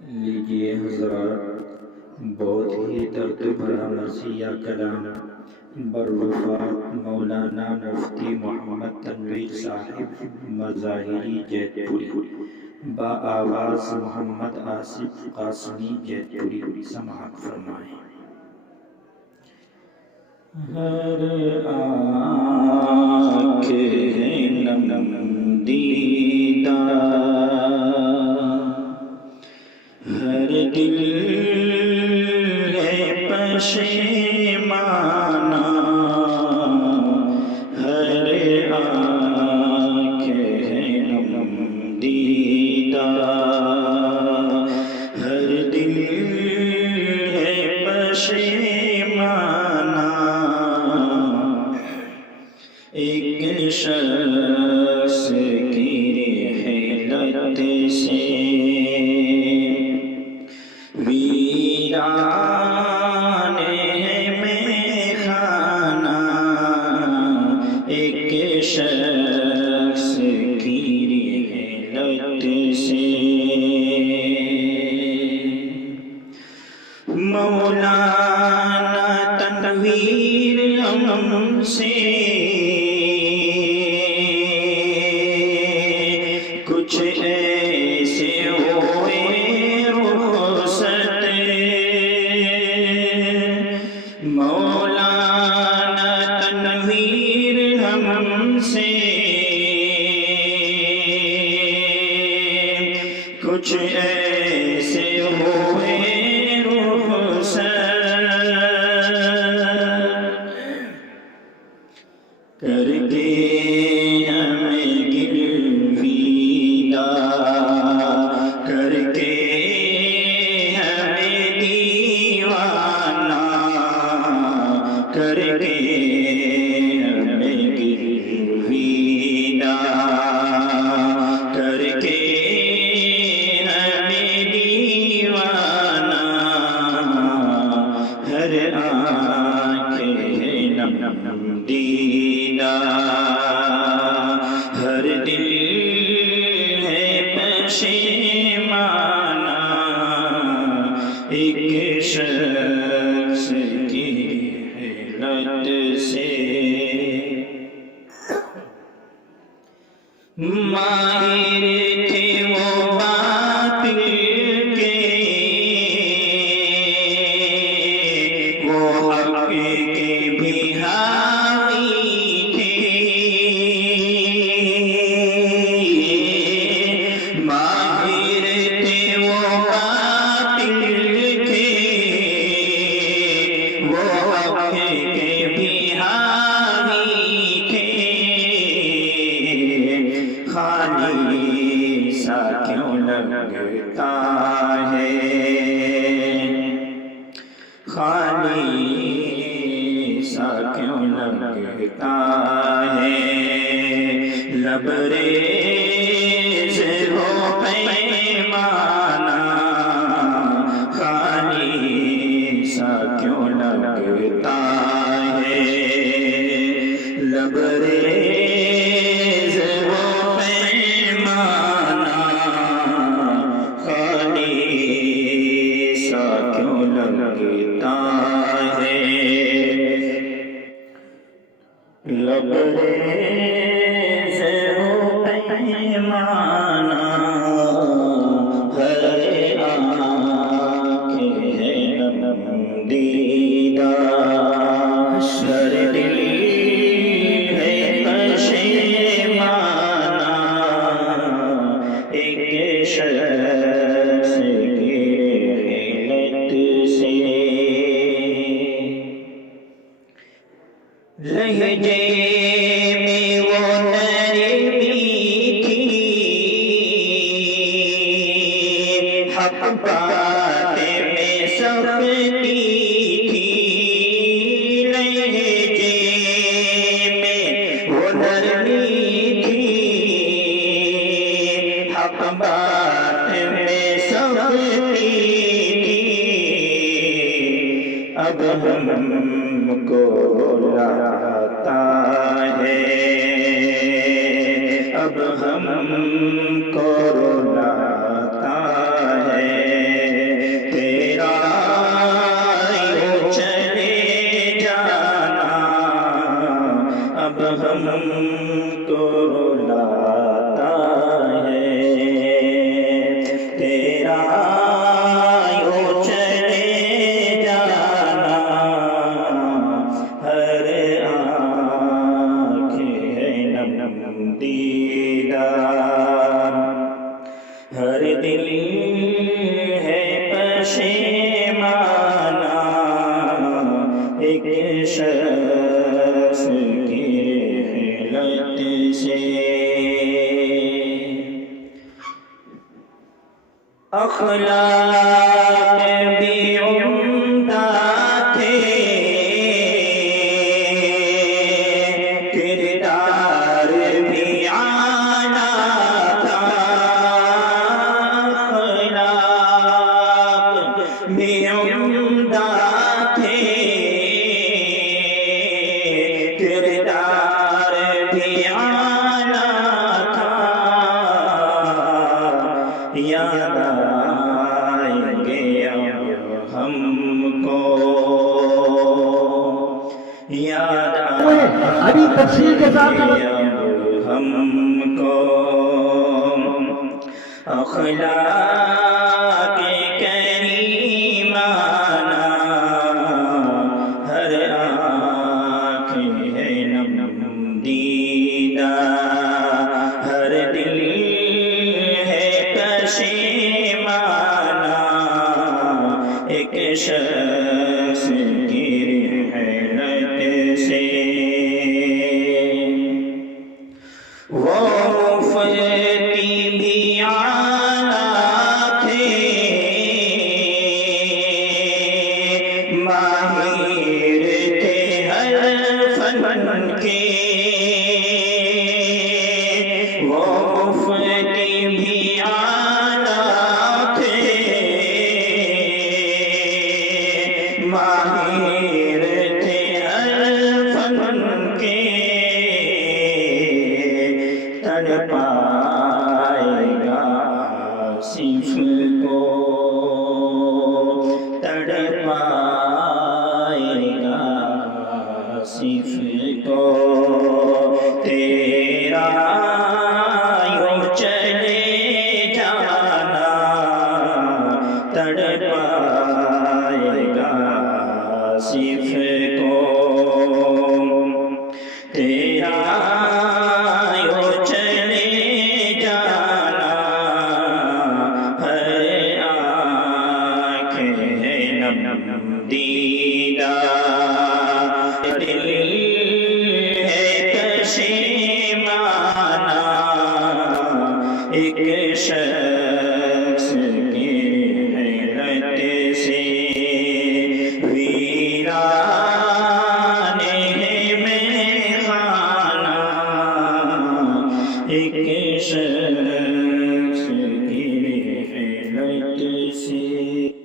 لیجیے حضرات، بہت ہی درد بھرا مرثیہ کلام بروفاق مولانا مفتی محمد تنویر صاحب مظاہری جیت پوری با آواز محمد آصف قاسمی جیت پوری سماعت فرمائیں۔ ہر آنکھ نم دیدہ، ہر دل ہے پشیمانہ، ہر آنکھ ہے نم دیدہ، ہر دل ہے پشیمانہ، ایک شخص کی رحلت سے ویران ہے میخانہ، ایک شخص کی رحلت سے مولانا تنویر ہم سے کچھ ایسے ہوئے رخصت، مولانا تنویر ہم سے کچھ ایسے ہوئے کر کے ہمیں گرویدہ، کر کے ہمیں دیوانہ، کر کے ہمیں گرویدہ، کر کے ہمیں دیوانہ، ہر آنکھ نم دیدہ، ہر دل ہے پشیمانہ، ایک شخص کی رحلت سے ماہر تھے وہ باطل کے، وہ حق کے بھی حامی تھے، ماہر تھے وہ باطل کے، وہ حق کے بھی حامی تھے، خالی سا کیوں لگتا ہے، خالی سا کیوں لگتا ہے، لبریز ہو پیمانہ، خالی سا کیوں لگتا ہے، لبریز ہو پیمانہ، خالی سا کیوں لگتا ہے، لبریز ہو پیمانہ، ہر آنکھ ہے نم دیدہ، ہر دل ہے پشیمانہ، ایک شخص کی رحلت سے لہجے میں وہ نرمی تھی، حق بات میں سختی تھی، لہجے میں وہ نرمی تھی، حق بات میں سختی تھی، اب ہم کو لاتا ہے، اب ہم کو لاتا ہے، پشیمانہ ایک شخص کی رحلت سے اخلاق بھی عمدہ تھے کردار بھی اعلیٰ تھا اخلاق بھی عمدہ تھے کردار بھی اعلیٰ تھا یاد آئیں گے ہم کو یاد ابھی تفصیل کے ساتھ ہم کو اخلاق کریمانہ ہر آنکھ ہے نم دیدہ ہر دل ہے پشیمانہ ایک شخص